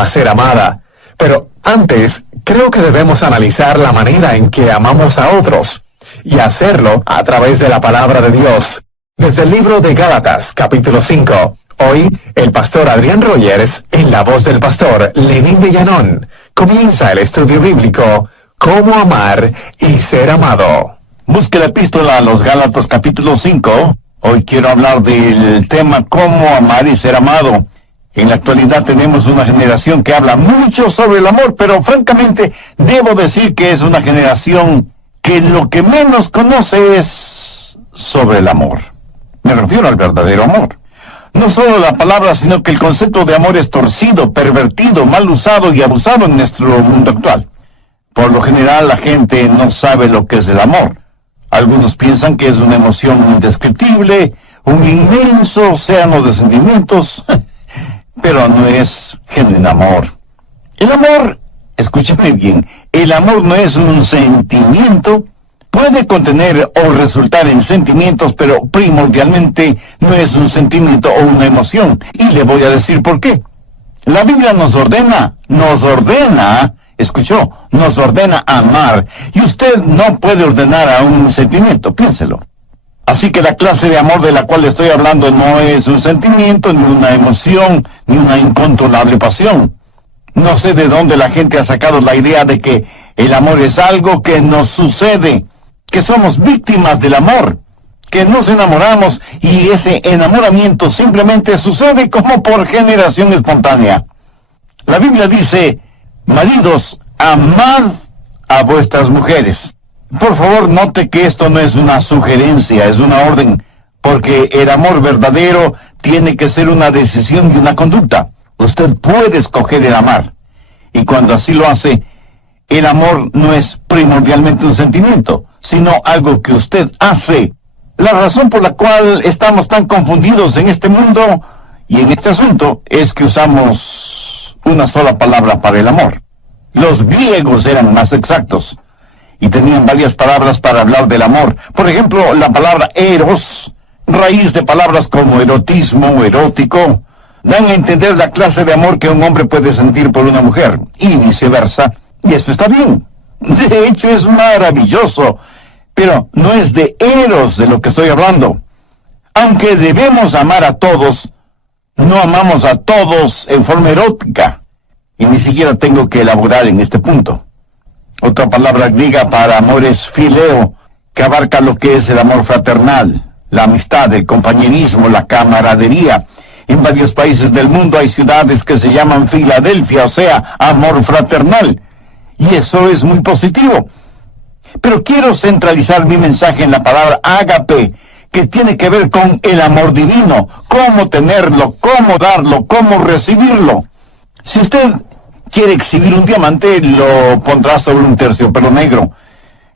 ama ser amada. Pero antes, creo que debemos analizar la manera en que amamos a otros, y hacerlo a través de la palabra de Dios. Desde el libro de Gálatas, capítulo 5. Hoy, el pastor Adrián Rogers, en la voz del pastor Lenín de Llanón, comienza el estudio bíblico Cómo amar y ser amado. Busque la epístola a los Gálatas capítulo 5. Hoy quiero hablar del tema Cómo amar y ser amado. En la actualidad tenemos una generación que habla mucho sobre el amor, pero francamente debo decir que es una generación que lo que menos conoce es sobre el amor. Me refiero al verdadero amor. No solo la palabra, sino que el concepto de amor es torcido, pervertido, mal usado y abusado en nuestro mundo actual. Por lo general la gente no sabe lo que es el amor. Algunos piensan que es una emoción indescriptible, un inmenso océano de sentimientos, pero no es genuino amor. El amor, escúchame bien, el amor no es un sentimiento. Puede contener o resultar en sentimientos, pero primordialmente no es un sentimiento o una emoción. Y le voy a decir por qué. La Biblia nos ordena, escuchó, nos ordena amar. Y usted no puede ordenar a un sentimiento, piénselo. Así que la clase de amor de la cual estoy hablando no es un sentimiento, ni una emoción, ni una incontrolable pasión. No sé de dónde la gente ha sacado la idea de que el amor es algo que nos sucede, que somos víctimas del amor, que nos enamoramos y ese enamoramiento simplemente sucede como por generación espontánea. La Biblia dice, maridos, amad a vuestras mujeres. Por favor, note que esto no es una sugerencia, es una orden, porque el amor verdadero tiene que ser una decisión y una conducta. Usted puede escoger el amar, y cuando así lo hace, el amor no es primordialmente un sentimiento, sino algo que usted hace. La razón por la cual estamos tan confundidos en este mundo y en este asunto es que usamos una sola palabra para el amor. Los griegos eran más exactos y tenían varias palabras para hablar del amor. Por ejemplo, la palabra eros, raíz de palabras como erotismo, erótico, dan a entender la clase de amor que un hombre puede sentir por una mujer, y viceversa, y esto está bien. De hecho, es maravilloso, pero no es de eros de lo que estoy hablando. Aunque debemos amar a todos, no amamos a todos en forma erótica, y ni siquiera tengo que elaborar en este punto. Otra palabra griega para amor es fileo, que abarca lo que es el amor fraternal, la amistad, el compañerismo, la camaradería. En varios países del mundo hay ciudades que se llaman Filadelfia, o sea, amor fraternal. Y eso es muy positivo. Pero quiero centralizar mi mensaje en la palabra ágape, que tiene que ver con el amor divino, cómo tenerlo, cómo darlo, cómo recibirlo. Si usted quiere exhibir un diamante, lo pondrá sobre un terciopelo negro.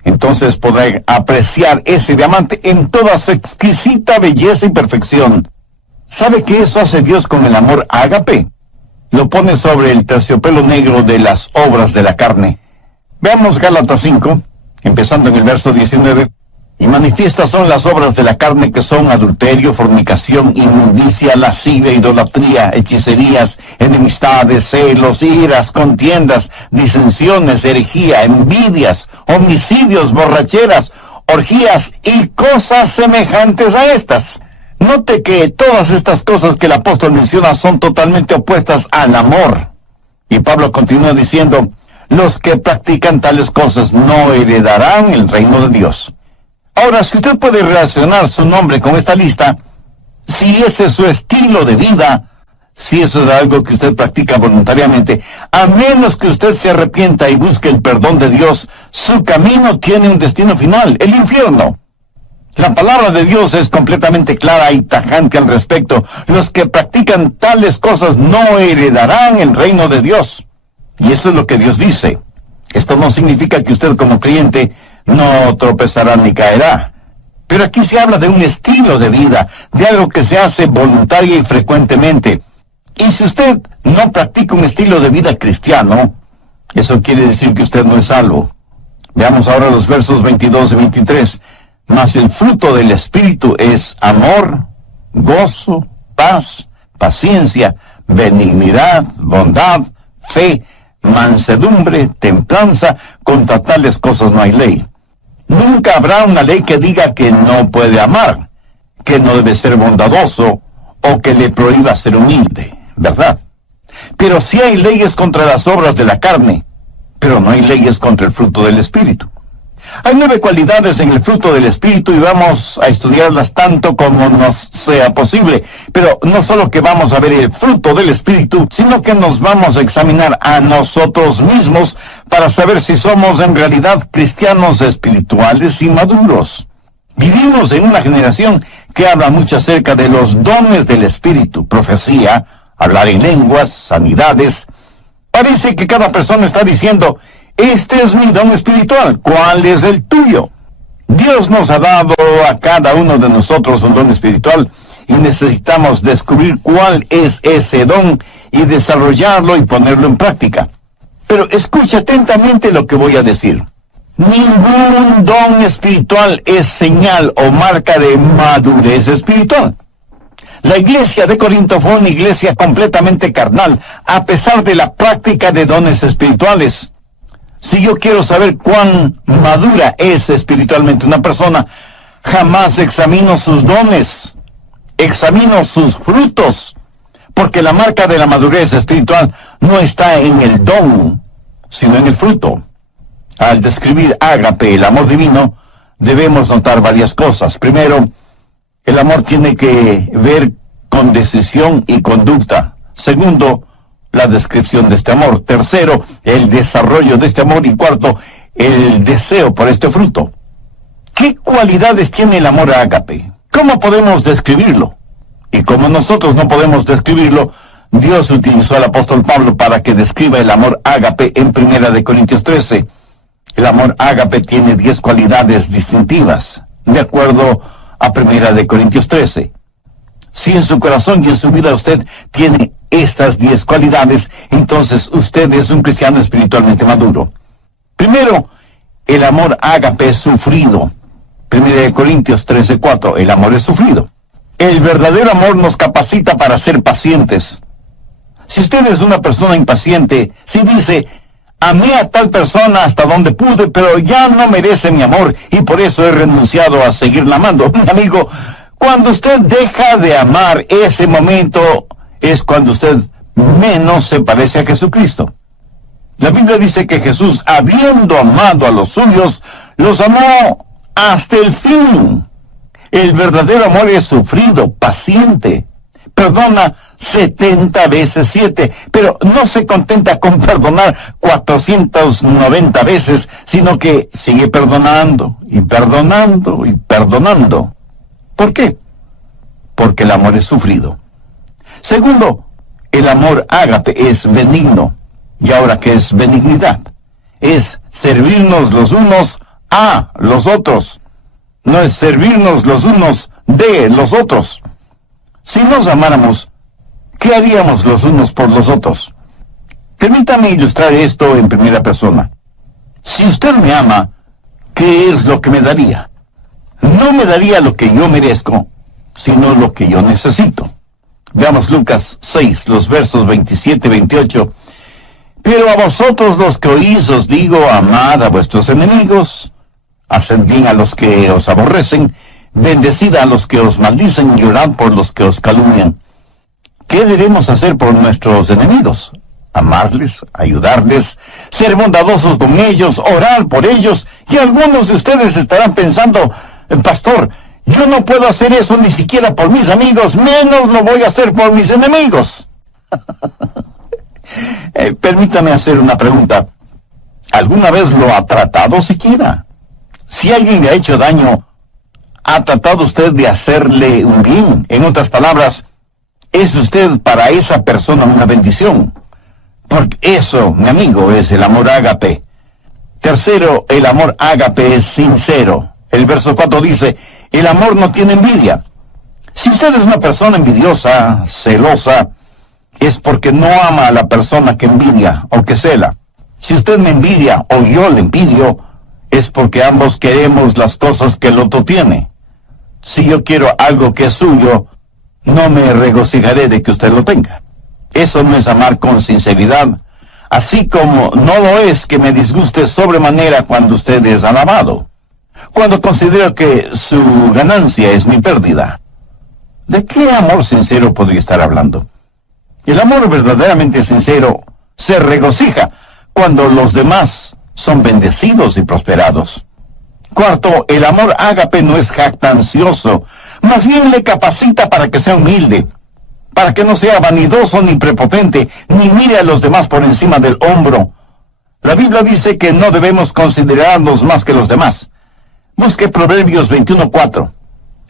Entonces podrá apreciar ese diamante en toda su exquisita belleza y perfección. ¿Sabe qué eso hace Dios con el amor ágape? Lo pone sobre el terciopelo negro de las obras de la carne. Veamos Gálatas 5, empezando en el verso 19. Y manifiestas son las obras de la carne, que son adulterio, fornicación, inmundicia, lascivia, idolatría, hechicerías, enemistades, celos, iras, contiendas, disensiones, herejía, envidias, homicidios, borracheras, orgías y cosas semejantes a estas. Note que todas estas cosas que el apóstol menciona son totalmente opuestas al amor. Y Pablo continúa diciendo, los que practican tales cosas no heredarán el reino de Dios. Ahora, si usted puede relacionar su nombre con esta lista, si ese es su estilo de vida, si eso es algo que usted practica voluntariamente, a menos que usted se arrepienta y busque el perdón de Dios, su camino tiene un destino final, el infierno. La palabra de Dios es completamente clara y tajante al respecto. Los que practican tales cosas no heredarán el reino de Dios. Y eso es lo que Dios dice. Esto no significa que usted como creyente no tropezará ni caerá. Pero aquí se habla de un estilo de vida, de algo que se hace voluntaria y frecuentemente. Y si usted no practica un estilo de vida cristiano, eso quiere decir que usted no es salvo. Veamos ahora los versos 22 y 23. Mas el fruto del Espíritu es amor, gozo, paz, paciencia, benignidad, bondad, fe, mansedumbre, templanza. Contra tales cosas no hay ley. Nunca habrá una ley que diga que no puede amar, que no debe ser bondadoso o que le prohíba ser humilde, ¿verdad? Pero sí hay leyes contra las obras de la carne, pero no hay leyes contra el fruto del Espíritu. Hay 9 cualidades en el fruto del Espíritu y vamos a estudiarlas tanto como nos sea posible. Pero no solo que vamos a ver el fruto del Espíritu, sino que nos vamos a examinar a nosotros mismos para saber si somos en realidad cristianos espirituales y maduros. Vivimos en una generación que habla mucho acerca de los dones del Espíritu, profecía, hablar en lenguas, sanidades. Parece que cada persona está diciendo: este es mi don espiritual, ¿cuál es el tuyo? Dios nos ha dado a cada uno de nosotros un don espiritual y necesitamos descubrir cuál es ese don y desarrollarlo y ponerlo en práctica. Pero escucha atentamente lo que voy a decir. Ningún don espiritual es señal o marca de madurez espiritual. La iglesia de Corinto fue una iglesia completamente carnal, a pesar de la práctica de dones espirituales. Si yo quiero saber cuán madura es espiritualmente una persona, jamás examino sus dones, examino sus frutos, porque la marca de la madurez espiritual no está en el don, sino en el fruto. Al describir ágape, el amor divino, debemos notar varias cosas. Primero, el amor tiene que ver con decisión y conducta. Segundo, la descripción de este amor. Tercero, el desarrollo de este amor. Y cuarto, el deseo por este fruto. ¿Qué cualidades tiene el amor ágape? ¿Cómo podemos describirlo? Y como nosotros no podemos describirlo, Dios utilizó al apóstol Pablo para que describa el amor ágape en 1 Corintios 13. El amor ágape tiene 10 cualidades distintivas, de acuerdo a 1 Corintios 13. Si en su corazón y en su vida usted tiene estas 10 cualidades, entonces usted es un cristiano espiritualmente maduro. Primero, el amor ágape es sufrido. 1 Corintios 13:4, el amor es sufrido. El verdadero amor nos capacita para ser pacientes. Si usted es una persona impaciente, si dice: amé a tal persona hasta donde pude, pero ya no merece mi amor y por eso he renunciado a seguirla amando. Mi amigo, cuando usted deja de amar, ese momento es cuando usted menos se parece a Jesucristo. La Biblia dice que Jesús, habiendo amado a los suyos, los amó hasta el fin. El verdadero amor es sufrido, paciente. Perdona 70 veces 7, pero no se contenta con perdonar 490 veces, sino que sigue perdonando y perdonando y perdonando. ¿Por qué? Porque el amor es sufrido. Segundo, el amor ágape es benigno. ¿Y ahora qué es benignidad? Es servirnos los unos a los otros. No es servirnos los unos de los otros. Si nos amáramos, ¿qué haríamos los unos por los otros? Permítame ilustrar esto en primera persona. Si usted me ama, ¿qué es lo que me daría? No me daría lo que yo merezco, sino lo que yo necesito. Veamos Lucas 6, los versos 27 y 28. Pero a vosotros los que oís os digo, amad a vuestros enemigos, haced bien a los que os aborrecen, bendecid a los que os maldicen y orad por los que os calumnian. ¿Qué debemos hacer por nuestros enemigos? Amarles, ayudarles, ser bondadosos con ellos, orar por ellos. Y algunos de ustedes estarán pensando: pastor, yo no puedo hacer eso ni siquiera por mis amigos, menos lo voy a hacer por mis enemigos. Permítame hacer una pregunta. ¿Alguna vez lo ha tratado siquiera? Si alguien le ha hecho daño, ¿ha tratado usted de hacerle un bien? En otras palabras, ¿es usted para esa persona una bendición? Porque eso, mi amigo, es el amor ágape. Tercero, el amor ágape es sincero. El verso 4 dice: el amor no tiene envidia. Si usted es una persona envidiosa, celosa, es porque no ama a la persona que envidia o que cela. Si usted me envidia o yo le envidio, es porque ambos queremos las cosas que el otro tiene. Si yo quiero algo que es suyo, no me regocijaré de que usted lo tenga. Eso no es amar con sinceridad. así como no lo es que me disguste sobremanera cuando usted es alabado, cuando considero que su ganancia es mi pérdida. ¿De qué amor sincero podría estar hablando? El amor verdaderamente sincero se regocija cuando los demás son bendecidos y prosperados. Cuarto, el amor ágape no es jactancioso, más bien le capacita para que sea humilde, para que no sea vanidoso ni prepotente, ni mire a los demás por encima del hombro. La Biblia dice que no debemos considerarnos más que los demás. Busque Proverbios 21:4.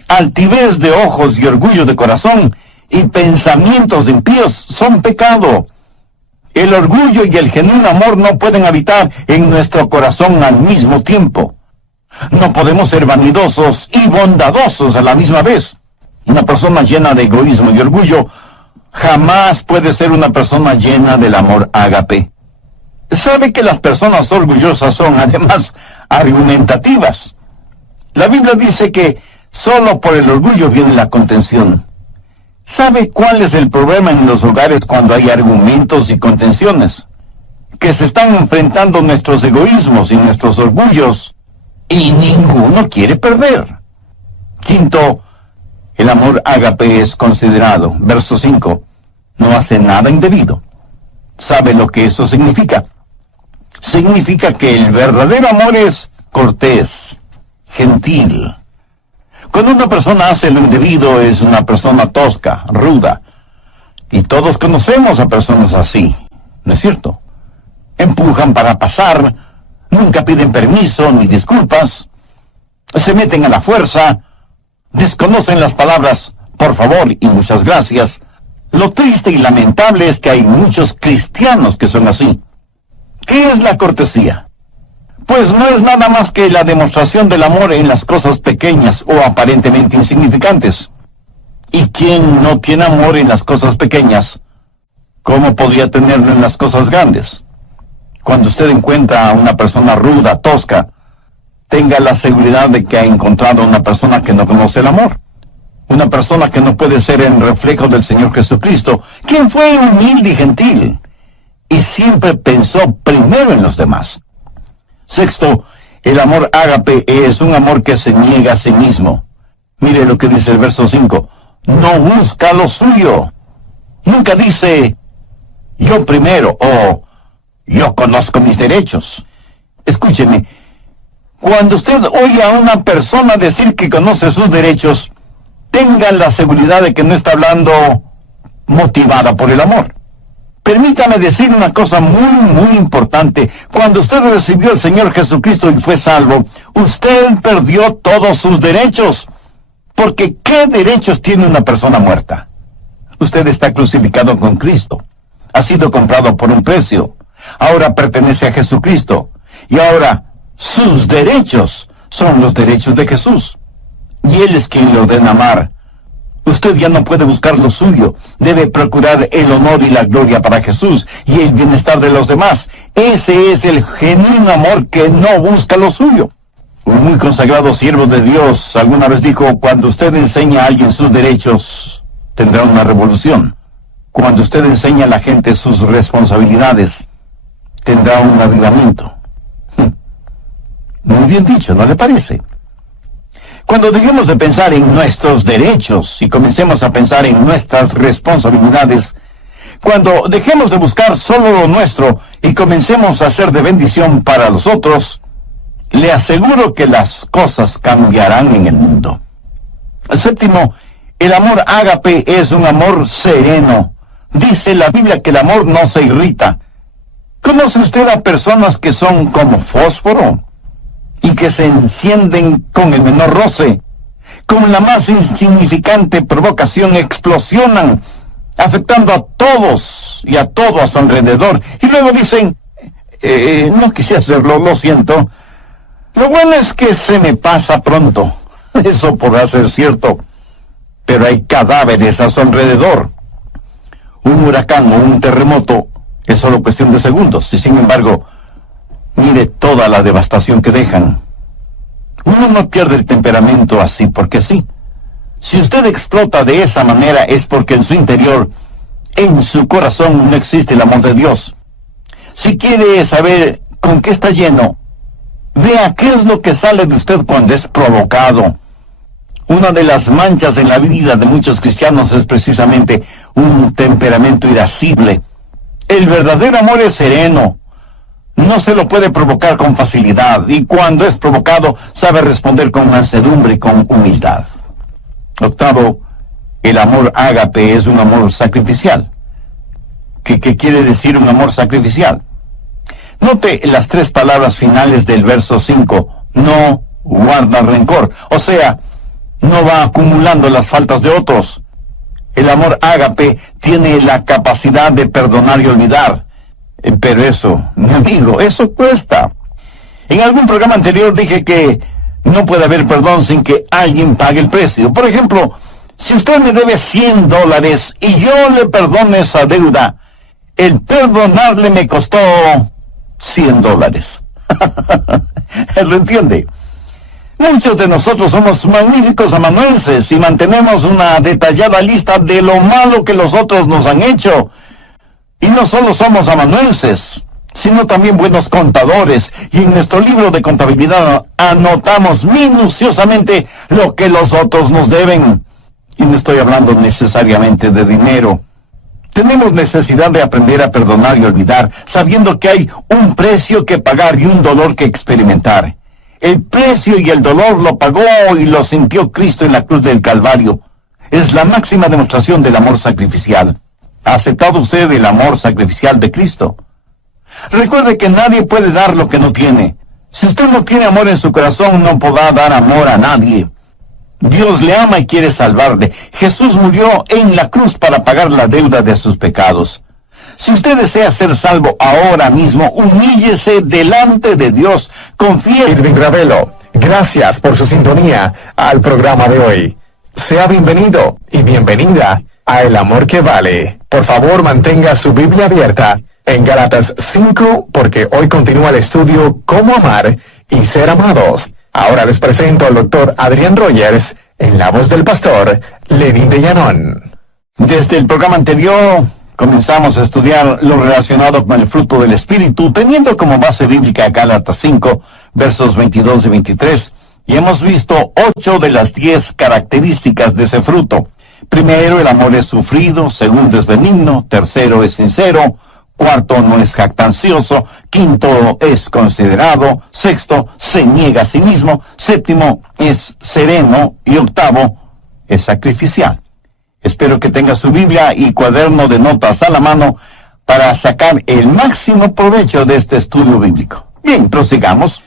Altivez de ojos y orgullo de corazón y pensamientos de impíos son pecado. El orgullo y el genuino amor no pueden habitar en nuestro corazón al mismo tiempo. No podemos ser vanidosos y bondadosos a la misma vez. Una persona llena de egoísmo y orgullo jamás puede ser una persona llena del amor ágape. Sabe que las personas orgullosas son además argumentativas. La Biblia dice que solo por el orgullo viene la contención. ¿Sabe cuál es el problema en los hogares cuando hay argumentos y contenciones? Que se están enfrentando nuestros egoísmos y nuestros orgullos, y ninguno quiere perder. Quinto, el amor ágape es considerado. Verso 5. No hace nada indebido. ¿Sabe lo que eso significa? Significa que el verdadero amor es cortés, gentil. Cuando una persona hace lo indebido es una persona tosca, ruda. Y todos conocemos a personas así, ¿no es cierto? Empujan para pasar, nunca piden permiso ni disculpas, se meten a la fuerza, desconocen las palabras por favor y muchas gracias. Lo triste y lamentable es que hay muchos cristianos que son así. ¿Qué es la cortesía? Pues no es nada más que la demostración del amor en las cosas pequeñas o aparentemente insignificantes. ¿Y quién no tiene amor en las cosas pequeñas? ¿Cómo podría tenerlo en las cosas grandes? Cuando usted encuentra a una persona ruda, tosca, tenga la seguridad de que ha encontrado a una persona que no conoce el amor. Una persona que no puede ser el reflejo del Señor Jesucristo, quien fue humilde y gentil, y siempre pensó primero en los demás. Sexto, el amor ágape es un amor que se niega a sí mismo. Mire lo que dice el verso 5. No busca lo suyo. Nunca dice, yo primero, o yo conozco mis derechos. Escúcheme, cuando usted oye a una persona decir que conoce sus derechos, tenga la seguridad de que no está hablando motivada por el amor. Permítame decir una cosa muy importante. Cuando usted recibió al Señor Jesucristo y fue salvo, usted perdió todos sus derechos. Porque ¿qué derechos tiene una persona muerta? Usted está crucificado con Cristo. Ha sido comprado por un precio. Ahora pertenece a Jesucristo. Y ahora sus derechos son los derechos de Jesús. Y Él es quien le ordena amar. Usted ya no puede buscar lo suyo. Debe procurar el honor y la gloria para Jesús y el bienestar de los demás. Ese es el genuino amor que no busca lo suyo. Un muy consagrado siervo de Dios alguna vez dijo, cuando usted enseña a alguien sus derechos, tendrá una revolución. Cuando usted enseña a la gente sus responsabilidades, tendrá un avivamiento. Muy bien dicho, ¿no le parece? Cuando dejemos de pensar en nuestros derechos y comencemos a pensar en nuestras responsabilidades, cuando dejemos de buscar solo lo nuestro y comencemos a ser de bendición para los otros, le aseguro que las cosas cambiarán en el mundo. Séptimo, el amor ágape es un amor sereno. Dice la Biblia que el amor no se irrita. ¿Conoce usted a personas que son como fósforo y que se encienden con el menor roce? Con la más insignificante provocación explosionan, afectando a todos y a todo a su alrededor. Y luego dicen, no quise hacerlo, lo siento. Lo bueno es que se me pasa pronto. Eso podrá ser cierto, pero hay cadáveres a su alrededor. Un huracán o un terremoto es solo cuestión de segundos, y sin embargo, mire toda la devastación que dejan. Uno no pierde el temperamento así porque sí. Si usted explota de esa manera es porque en su interior, en su corazón, no existe el amor de Dios. Si quiere saber con qué está lleno, vea qué es lo que sale de usted cuando es provocado. Una de las manchas en la vida de muchos cristianos es precisamente un temperamento irascible. El verdadero amor es sereno. No se lo puede provocar con facilidad, y cuando es provocado, sabe responder con mansedumbre y con humildad. Octavo, el amor ágape es un amor sacrificial. ¿Qué quiere decir un amor sacrificial? Note las 3 palabras finales del verso 5. No guarda rencor. O sea, no va acumulando las faltas de otros. El amor ágape tiene la capacidad de perdonar y olvidar. Pero eso, mi amigo, eso cuesta. En algún programa anterior dije que no puede haber perdón sin que alguien pague el precio. Por ejemplo, si usted me debe $100 y yo le perdono esa deuda, el perdonarle me costó $100. ¿Lo entiende? Muchos de nosotros somos magníficos amanuenses y mantenemos una detallada lista de lo malo que los otros nos han hecho. Y no solo somos amanuenses, sino también buenos contadores. Y en nuestro libro de contabilidad anotamos minuciosamente lo que los otros nos deben. Y no estoy hablando necesariamente de dinero. Tenemos necesidad de aprender a perdonar y olvidar, sabiendo que hay un precio que pagar y un dolor que experimentar. El precio y el dolor lo pagó y lo sintió Cristo en la cruz del Calvario. Es la máxima demostración del amor sacrificial. ¿Ha aceptado usted el amor sacrificial de Cristo? Recuerde que nadie puede dar lo que no tiene. Si usted no tiene amor en su corazón, no podrá dar amor a nadie. Dios le ama y quiere salvarle. Jesús murió en la cruz para pagar la deuda de sus pecados. Si usted desea ser salvo ahora mismo, humíllese delante de Dios. Confíe. Irving Ravelo, gracias por su sintonía al programa de hoy. Sea bienvenido y bienvenida a El Amor que Vale. Por favor, mantenga su Biblia abierta en Gálatas 5, porque hoy continúa el estudio Cómo amar y ser amados. Ahora les presento al doctor Adrián Rogers en la voz del pastor Lenín de Llanón. Desde el programa anterior comenzamos a estudiar lo relacionado con el fruto del Espíritu, teniendo como base bíblica Gálatas 5, versos 22 y 23, y hemos visto 8 de las 10 características de ese fruto. Primero, el amor es sufrido. Segundo, es benigno. Tercero, es sincero. Cuarto, no es jactancioso. Quinto, es considerado. Sexto, se niega a sí mismo. Séptimo, es sereno. Y octavo, es sacrificial. Espero que tenga su Biblia y cuaderno de notas a la mano para sacar el máximo provecho de este estudio bíblico. Bien, prosigamos.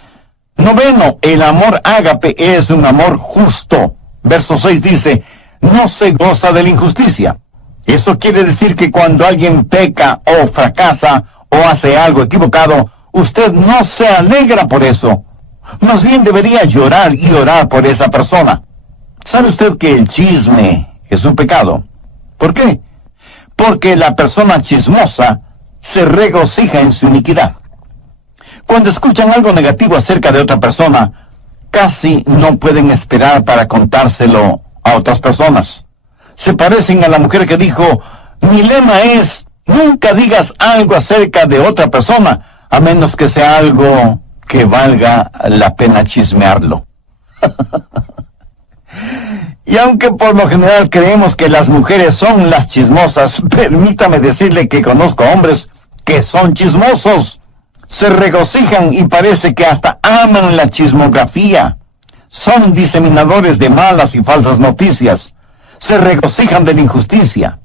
Noveno, el amor ágape es un amor justo. Verso 6 dice, no se goza de la injusticia. Eso quiere decir que cuando alguien peca o fracasa o hace algo equivocado, usted no se alegra por eso. Más bien debería llorar y orar por esa persona. ¿Sabe usted que el chisme es un pecado? ¿Por qué? Porque la persona chismosa se regocija en su iniquidad. Cuando escuchan algo negativo acerca de otra persona, casi no pueden esperar para contárselo a otras personas. Se parecen a la mujer que dijo, mi lema es, nunca digas algo acerca de otra persona, a menos que sea algo que valga la pena chismearlo. Y aunque por lo general creemos que las mujeres son las chismosas, permítame decirle que conozco hombres que son chismosos. Se regocijan y parece que hasta aman la chismografía. Son diseminadores de malas y falsas noticias. Se regocijan de la injusticia.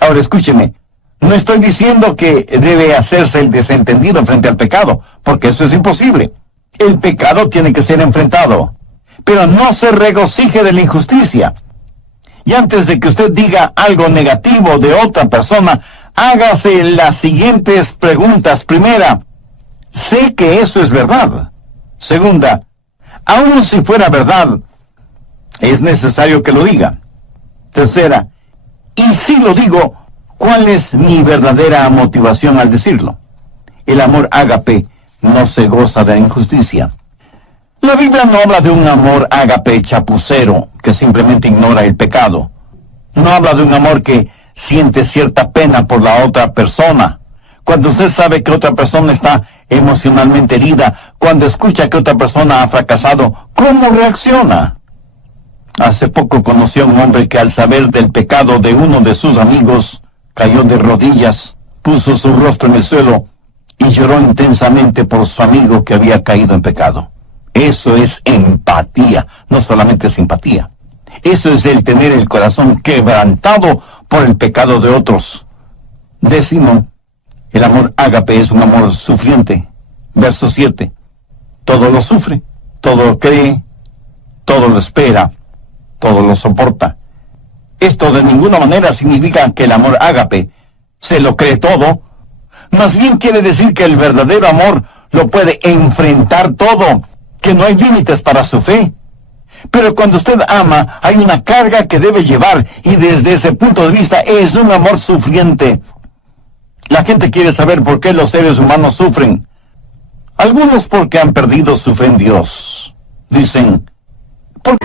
Ahora escúcheme, no estoy diciendo que debe hacerse el desentendido frente al pecado, porque eso es imposible. El pecado tiene que ser enfrentado, pero no se regocije de la injusticia. Y antes de que usted diga algo negativo de otra persona, hágase las siguientes preguntas. Primera, ¿sé que eso es verdad? Segunda, aun si fuera verdad, ¿es necesario que lo diga? Tercera, y si lo digo, ¿cuál es mi verdadera motivación al decirlo? El amor ágape no se goza de la injusticia. La Biblia no habla de un amor ágape chapucero que simplemente ignora el pecado. No habla de un amor que siente cierta pena por la otra persona. Cuando usted sabe que otra persona está emocionalmente herida, cuando escucha que otra persona ha fracasado, ¿cómo reacciona? Hace poco conocí a un hombre que al saber del pecado de uno de sus amigos, cayó de rodillas, puso su rostro en el suelo y lloró intensamente por su amigo que había caído en pecado. Eso es empatía, no solamente simpatía. Eso es el tener el corazón quebrantado por el pecado de otros. 10, el amor ágape es un amor sufriente. Verso 7. Todo lo sufre, todo lo cree, todo lo espera, todo lo soporta. Esto de ninguna manera significa que el amor ágape se lo cree todo. Más bien quiere decir que el verdadero amor lo puede enfrentar todo, que no hay límites para su fe. Pero cuando usted ama, hay una carga que debe llevar, y desde ese punto de vista es un amor sufriente. La gente quiere saber por qué los seres humanos sufren. Algunos porque han perdido su fe en Dios. Dicen, ¿por qué?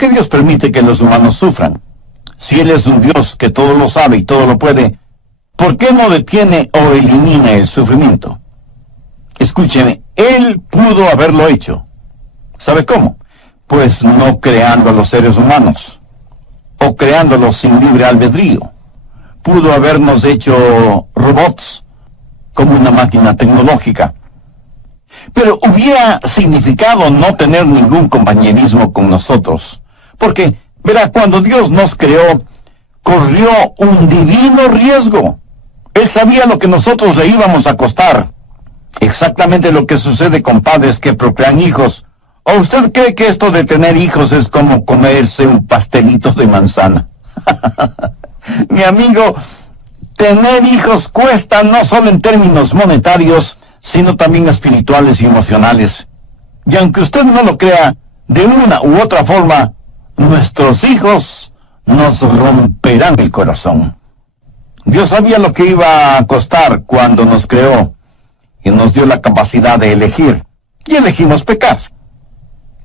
¿Por qué Dios permite que los humanos sufran? Si Él es un Dios que todo lo sabe y todo lo puede, ¿por qué no detiene o elimina el sufrimiento? Escúcheme, Él pudo haberlo hecho. ¿Sabe cómo? Pues no creando a los seres humanos, o creándolos sin libre albedrío. Pudo habernos hecho robots, como una máquina tecnológica. Pero hubiera significado no tener ningún compañerismo con nosotros. Porque, verá, cuando Dios nos creó, corrió un divino riesgo. Él sabía lo que nosotros le íbamos a costar. Exactamente lo que sucede con padres que procrean hijos. ¿O usted cree que esto de tener hijos es como comerse un pastelito de manzana? Mi amigo, tener hijos cuesta no solo en términos monetarios, sino también espirituales y emocionales. Y aunque usted no lo crea, de una u otra forma, nuestros hijos nos romperán el corazón. Dios sabía lo que iba a costar cuando nos creó y nos dio la capacidad de elegir, y elegimos pecar.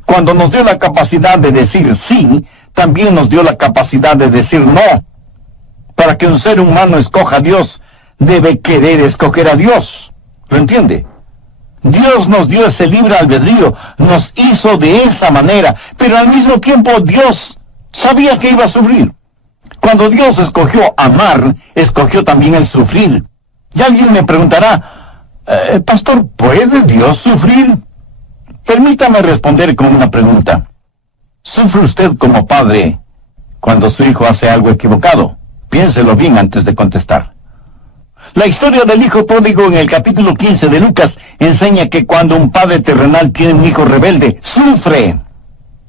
Cuando nos dio la capacidad de decir sí, también nos dio la capacidad de decir no. Para que un ser humano escoja a Dios, debe querer escoger a Dios. ¿Lo entiende? Dios nos dio ese libre albedrío, nos hizo de esa manera, pero al mismo tiempo Dios sabía que iba a sufrir. Cuando Dios escogió amar, escogió también el sufrir. Y alguien me preguntará, Pastor, ¿puede Dios sufrir? Permítame responder con una pregunta. ¿Sufre usted como padre cuando su hijo hace algo equivocado? Piénselo bien antes de contestar. La historia del hijo pródigo en el capítulo 15 de Lucas enseña que cuando un padre terrenal tiene un hijo rebelde, sufre.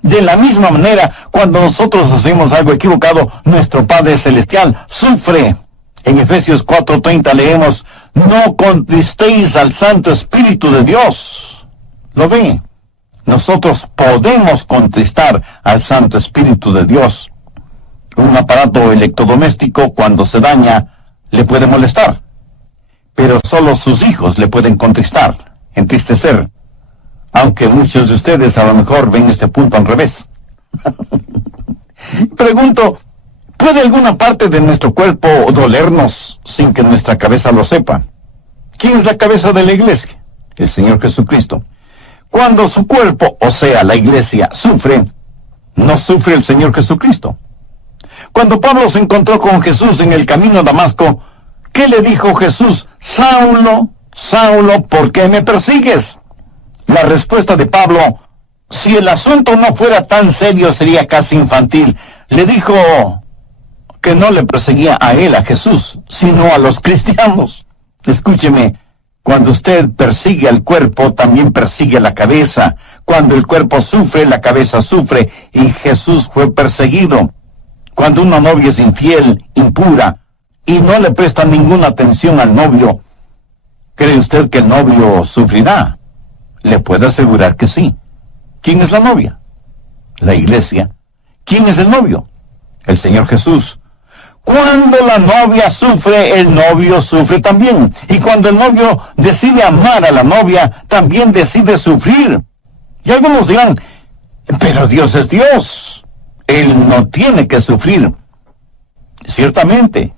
De la misma manera, cuando nosotros hacemos algo equivocado, nuestro Padre Celestial sufre. En Efesios 4:30 leemos, no contristéis al Santo Espíritu de Dios. ¿Lo ve? Nosotros podemos contristar al Santo Espíritu de Dios. Un aparato electrodoméstico, cuando se daña, le puede molestar. Pero solo sus hijos le pueden contristar, entristecer. Aunque muchos de ustedes a lo mejor ven este punto al revés. Pregunto, ¿puede alguna parte de nuestro cuerpo dolernos sin que nuestra cabeza lo sepa? ¿Quién es la cabeza de la iglesia? El Señor Jesucristo. Cuando su cuerpo, o sea, la iglesia, sufre, no sufre el Señor Jesucristo. Cuando Pablo se encontró con Jesús en el camino a Damasco, ¿qué le dijo Jesús? Saulo, Saulo, ¿por qué me persigues? La respuesta de Pablo: si el asunto no fuera tan serio, sería casi infantil. Le dijo que no le perseguía a él, a Jesús, sino a los cristianos. Escúcheme, cuando usted persigue al cuerpo, también persigue a la cabeza. Cuando el cuerpo sufre, la cabeza sufre, y Jesús fue perseguido. Cuando una novia es infiel, impura, y no le presta ninguna atención al novio, ¿cree usted que el novio sufrirá? Le puedo asegurar que sí. ¿Quién es la novia? La iglesia. ¿Quién es el novio? El Señor Jesús. Cuando la novia sufre, el novio sufre también. Y cuando el novio decide amar a la novia, también decide sufrir. Y algunos dirán: pero Dios es Dios. Él no tiene que sufrir. Ciertamente,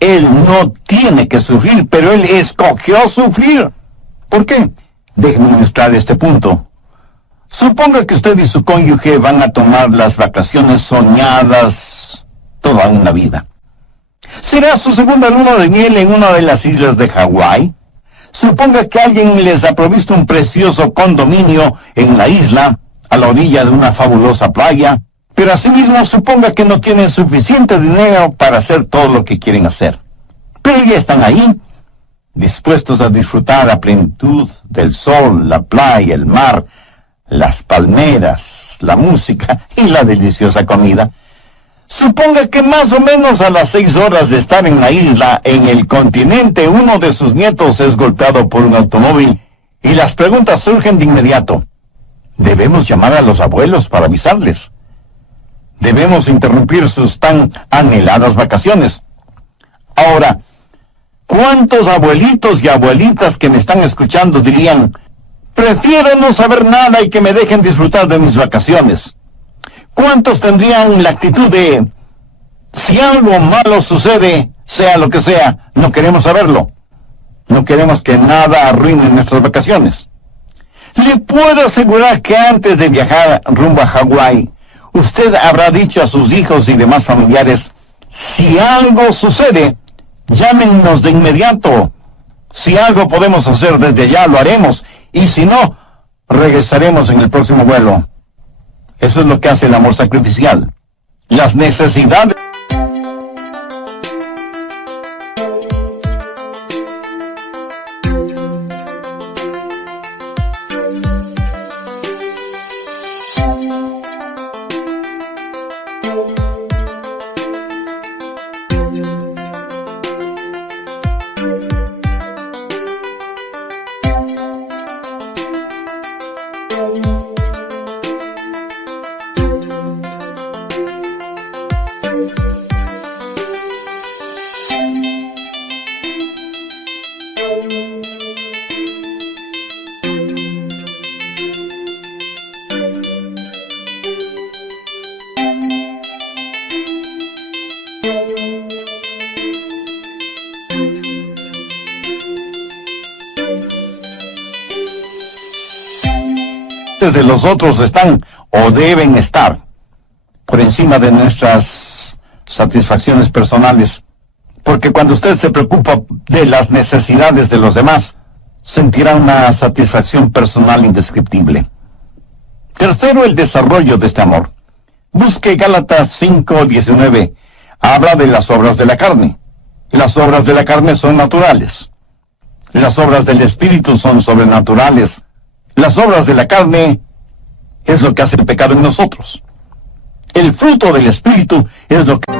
Él no tiene que sufrir, pero Él escogió sufrir. ¿Por qué? Déjenme mostrar este punto. Suponga que usted y su cónyuge van a tomar las vacaciones soñadas toda una vida. ¿Será su segunda luna de miel en una de las islas de Hawái? Suponga que alguien les ha provisto un precioso condominio en la isla, a la orilla de una fabulosa playa, pero asimismo suponga que no tienen suficiente dinero para hacer todo lo que quieren hacer. Pero ya están ahí, dispuestos a disfrutar a plenitud del sol, la playa, el mar, las palmeras, la música y la deliciosa comida. Suponga que más o menos a las 6 horas de estar en la isla, en el continente, uno de sus nietos es golpeado por un automóvil y las preguntas surgen de inmediato. Debemos llamar a los abuelos para avisarles. Debemos interrumpir sus tan anheladas vacaciones. Ahora, ¿cuántos abuelitos y abuelitas que me están escuchando dirían: prefiero no saber nada y que me dejen disfrutar de mis vacaciones? ¿Cuántos tendrían la actitud de: si algo malo sucede, sea lo que sea, no queremos saberlo? No queremos que nada arruine nuestras vacaciones. Le puedo asegurar que antes de viajar rumbo a Hawái, usted habrá dicho a sus hijos y demás familiares: si algo sucede, llámenos de inmediato. Si algo podemos hacer desde allá, lo haremos. Y si no, regresaremos en el próximo vuelo. Eso es lo que hace el amor sacrificial. Las necesidades... de los otros están o deben estar por encima de nuestras satisfacciones personales, porque cuando usted se preocupa de las necesidades de los demás, sentirá una satisfacción personal indescriptible. Tercero, el desarrollo de este amor. Busque Gálatas 5:19. Habla de las obras de la carne. Las obras de la carne son naturales. Las obras del Espíritu son sobrenaturales. Las obras de la carne es lo que hace el pecado en nosotros. El fruto del Espíritu es lo que...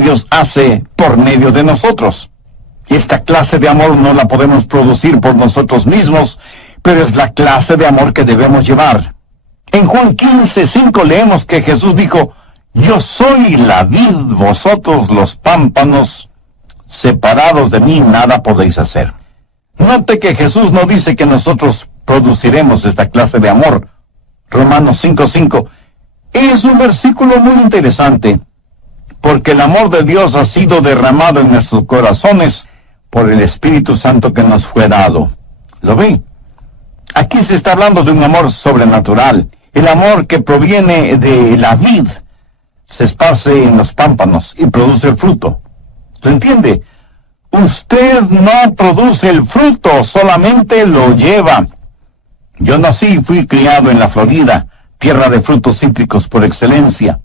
Dios hace por medio de nosotros. Y esta clase de amor no la podemos producir por nosotros mismos, pero es la clase de amor que debemos llevar. En Juan 15:5 leemos que Jesús dijo: yo soy la vid, vosotros los pámpanos, separados de mí nada podéis hacer. Note que Jesús no dice que nosotros produciremos esta clase de amor. Romanos 5:5 es un versículo muy interesante, porque el amor de Dios ha sido derramado en nuestros corazones por el Espíritu Santo que nos fue dado. ¿Lo ve? Aquí se está hablando de un amor sobrenatural, el amor que proviene de la vid, se esparce en los pámpanos y produce el fruto. ¿Lo entiende? Usted no produce el fruto, solamente lo lleva. Yo nací y fui criado en la Florida, tierra de frutos cítricos por excelencia.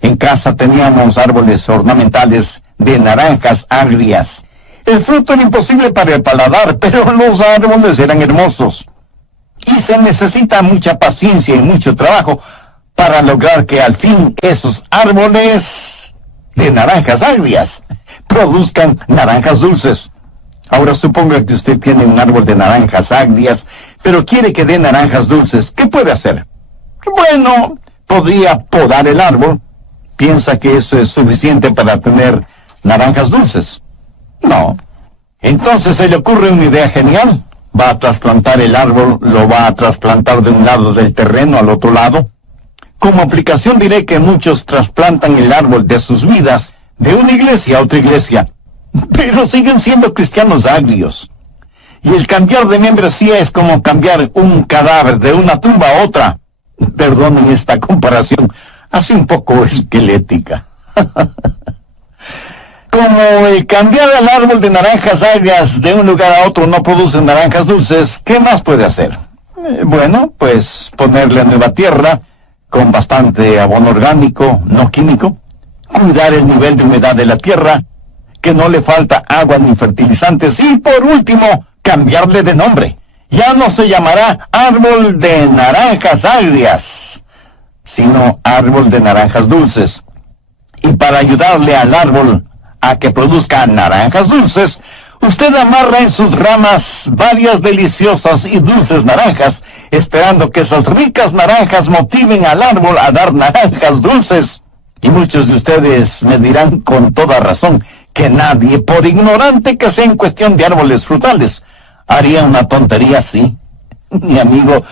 En casa teníamos árboles ornamentales de naranjas agrias. El fruto era imposible para el paladar, pero los árboles eran hermosos. Y se necesita mucha paciencia y mucho trabajo para lograr que al fin esos árboles de naranjas agrias produzcan naranjas dulces. Ahora suponga que usted tiene un árbol de naranjas agrias, pero quiere que dé naranjas dulces. ¿Qué puede hacer? Bueno, podría podar el árbol. ¿Piensa que eso es suficiente para tener naranjas dulces? No. Entonces se le ocurre una idea genial. Va a trasplantar el árbol, lo va a trasplantar de un lado del terreno al otro lado. Como aplicación diré que muchos trasplantan el árbol de sus vidas de una iglesia a otra iglesia, pero siguen siendo cristianos agrios. Y el cambiar de membresía es como cambiar un cadáver de una tumba a otra. Perdonen esta comparación, así un poco esquelética. Como el cambiar el árbol de naranjas agrias de un lugar a otro no produce naranjas dulces, ¿qué más puede hacer? Bueno, pues ponerle nueva tierra, con bastante abono orgánico, no químico, cuidar el nivel de humedad de la tierra, que no le falta agua ni fertilizantes, y por último, cambiarle de nombre. Ya no se llamará árbol de naranjas agrias, sino árbol de naranjas dulces. Y para ayudarle al árbol a que produzca naranjas dulces, usted amarra en sus ramas varias deliciosas y dulces naranjas, esperando que esas ricas naranjas motiven al árbol a dar naranjas dulces. Y muchos de ustedes me dirán con toda razón que nadie, por ignorante que sea en cuestión de árboles frutales, haría una tontería así. Mi amigo,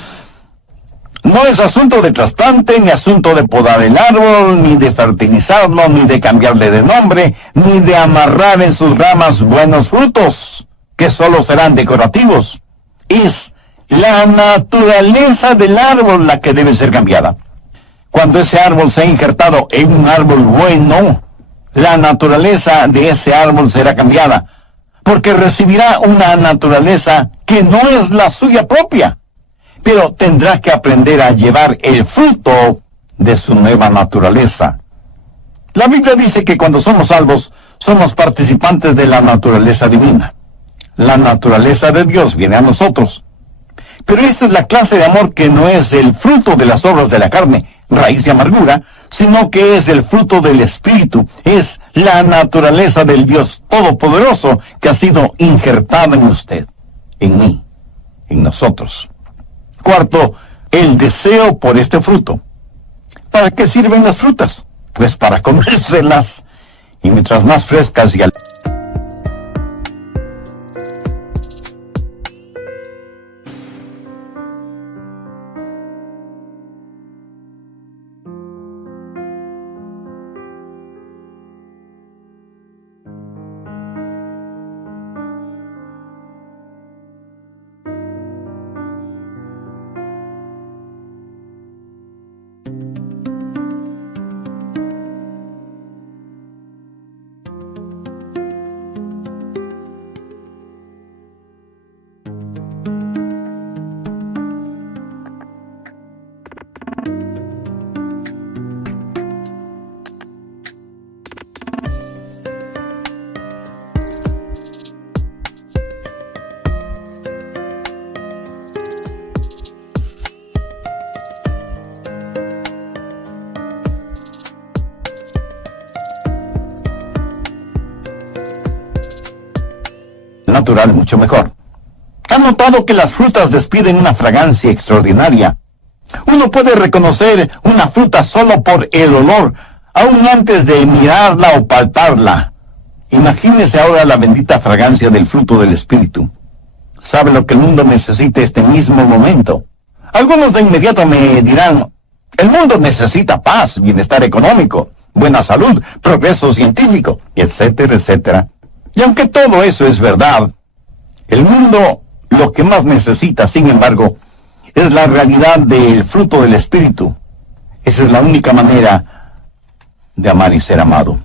no es asunto de trasplante, ni asunto de podar el árbol, ni de fertilizarlo, ni de cambiarle de nombre, ni de amarrar en sus ramas buenos frutos, que solo serán decorativos. Es la naturaleza del árbol la que debe ser cambiada. Cuando ese árbol sea injertado en un árbol bueno, la naturaleza de ese árbol será cambiada, porque recibirá una naturaleza que no es la suya propia, pero tendrá que aprender a llevar el fruto de su nueva naturaleza. La Biblia dice que cuando somos salvos, somos participantes de la naturaleza divina. La naturaleza de Dios viene a nosotros. Pero esta es la clase de amor que no es el fruto de las obras de la carne, raíz de amargura, sino que es el fruto del Espíritu, es la naturaleza del Dios Todopoderoso que ha sido injertada en usted, en mí, en nosotros. Cuarto, el deseo por este fruto. ¿Para qué sirven las frutas? Pues para comérselas, y mientras más frescas y natural mucho mejor. ¿Han notado que las frutas despiden una fragancia extraordinaria? Uno puede reconocer una fruta solo por el olor, aún antes de mirarla o palparla. Imagínese ahora la bendita fragancia del fruto del Espíritu. ¿Sabe lo que el mundo necesita este mismo momento? Algunos de inmediato me dirán, el mundo necesita paz, bienestar económico, buena salud, progreso científico, etcétera, etcétera. Y aunque todo eso es verdad, el mundo lo que más necesita, sin embargo, es la realidad del fruto del Espíritu. Esa es la única manera de amar y ser amado.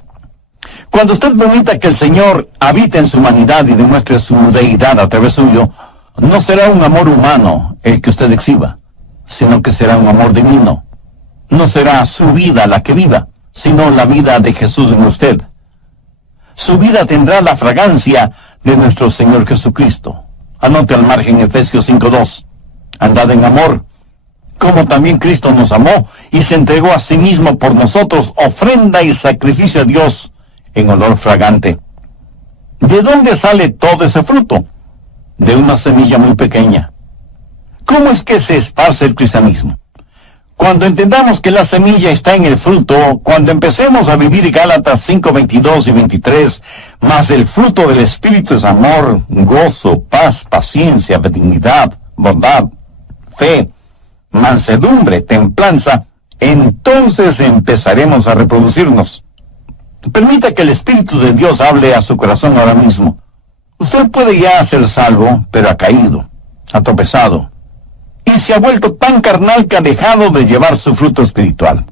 Cuando usted permita que el Señor habite en su humanidad y demuestre su deidad a través suyo, no será un amor humano el que usted exhiba, sino que será un amor divino. No será su vida la que viva, sino la vida de Jesús en usted. Su vida tendrá la fragancia de nuestro Señor Jesucristo. Anote al margen Efesios 5:2. Andad en amor, como también Cristo nos amó y se entregó a sí mismo por nosotros, ofrenda y sacrificio a Dios en olor fragante. ¿De dónde sale todo ese fruto? De una semilla muy pequeña. ¿Cómo es que se esparce el cristianismo? Cuando entendamos que la semilla está en el fruto, cuando empecemos a vivir Gálatas 5:22 y 23, más el fruto del Espíritu es amor, gozo, paz, paciencia, benignidad, bondad, fe, mansedumbre, templanza, entonces empezaremos a reproducirnos. Permita que el Espíritu de Dios hable a su corazón ahora mismo. Usted puede ya ser salvo, pero ha caído, ha tropezado, y se ha vuelto tan carnal que ha dejado de llevar su fruto espiritual.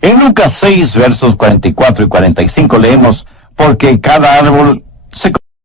En Lucas 6, versos 44 y 45 leemos, porque cada árbol se